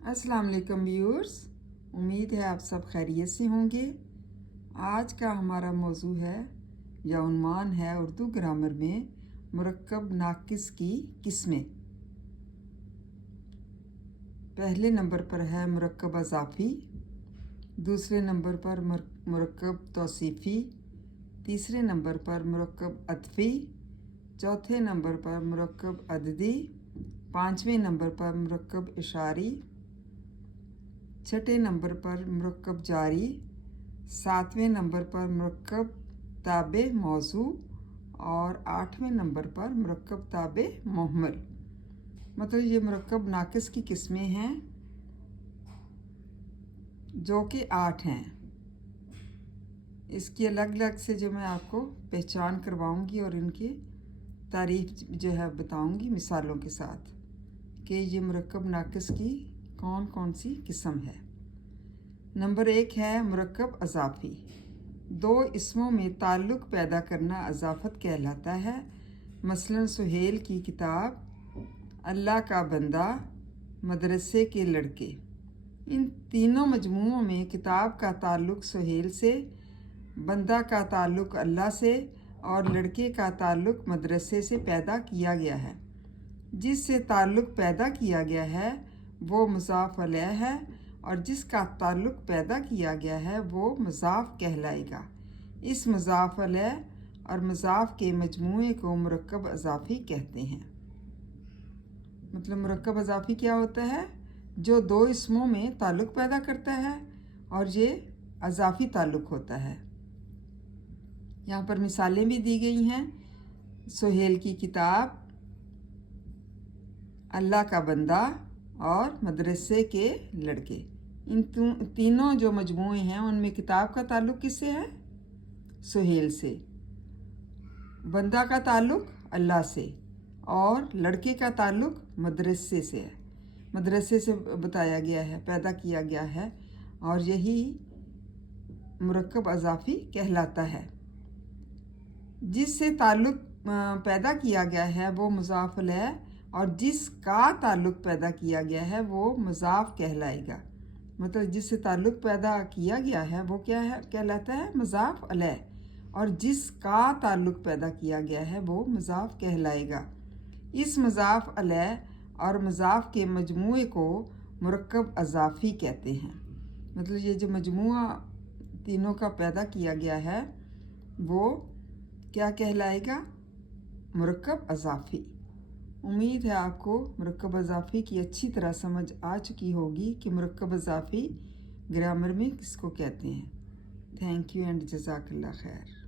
अस्सलाम वालेकुम व्यूअर्स, उम्मीद है आप सब खैरियत से होंगे। आज का हमारा मौजू है या उन्वान है उर्दू ग्रामर में मुरक्कब नाकिस की किस्में। पहले नंबर पर है मुरक्कब अज़ाफ़ी, दूसरे नंबर पर मुरक्कब तौसीफ़ी, तीसरे नंबर पर मुरक्कब अतफ़ी, चौथे नंबर पर मुरक्कब अददी, पाँचवें नंबर पर मुरक्कब इशारी, छठे नंबर पर मुरक्कब जारी, सातवें नंबर पर मुरक्कब ताबे मौजू और आठवें नंबर पर मुरक्कब ताबे मुहमल। मतलब ये मुरक्कब नाकिस की किस्में हैं जो कि 8 हैं। इसकी अलग अलग से जो मैं आपको पहचान करवाऊंगी और इनकी तारीफ जो है बताऊंगी मिसालों के साथ कि ये मुरक्कब नाकिस की कौन कौन सी किस्म है। नंबर 1 है मुरक्कब अज़ाफ़ी। दो इसमों में ताल्लुक़ पैदा करना अज़ाफ़त कहलाता है। मसलन सुहेल की किताब, अल्लाह का बंदा, मदरसे के लड़के। इन तीनों मजमूओं में किताब का ताल्लुक़ सुहेल से, बंदा का ताल्लुक़ अल्लाह से और लड़के का ताल्लुक़ मदरसे से पैदा किया गया है। जिससे ताल्लुक़ पैदा किया गया है वो मुज़ाफ़ अलैह है और जिसका ताल्लुक़ पैदा किया गया है वो मुज़ाफ़ कहलाएगा। इस मुज़ाफ़ अलैह और मुज़ाफ़ के मजमूए को मुरक्कब अज़ाफ़ी कहते हैं। मतलब मुरक्कब अज़ाफ़ी क्या होता है? जो दो इसमों में ताल्लुक़ पैदा करता है और ये अज़ाफ़ी ताल्लुक़ होता है। यहाँ पर मिसालें भी दी गई हैं। सुहेल की किताब, अल्लाह का बंदा और मदरसे के लड़के। इन तीनों जो मजमूए हैं उनमें किताब का ताल्लुक़ किससे है? सुहेल से। बंदा का ताल्लुक़ अल्लाह से और लड़के का ताल्लुक़ मदरसे से है। मदरसे से बताया गया है, पैदा किया गया है और यही मुरक्कब अज़ाफ़ी कहलाता है। जिससे ताल्लुक़ पैदा किया गया है वो मुज़ाफ़ अलैह और जिसका ताल्लुक़ पैदा किया गया है वो मुज़ाफ़ कहलाएगा। मतलब जिससे ताल्लुक़ पैदा किया गया है वो क्या है कहलाता है? मुज़ाफ़ अलैह और जिसका ताल्लुक़ पैदा किया गया है वो मुज़ाफ़ कहलाएगा। इस मुज़ाफ़ अलैह और मुज़ाफ़ के मजमूए को मुरक्कब अज़ाफ़ी कहते हैं। मतलब ये जो मजमूआ तीनों का पैदा किया गया है वो क्या कहलाएगा? मुरक्कब अज़ाफ़ी। उम्मीद है आपको मुरक्कब अज़ाफ़ी की अच्छी तरह समझ आ चुकी होगी कि मुरक्कब अज़ाफ़ी ग्रामर में किसको कहते हैं। थैंक यू एंड जज़ाकल्लाह खैर।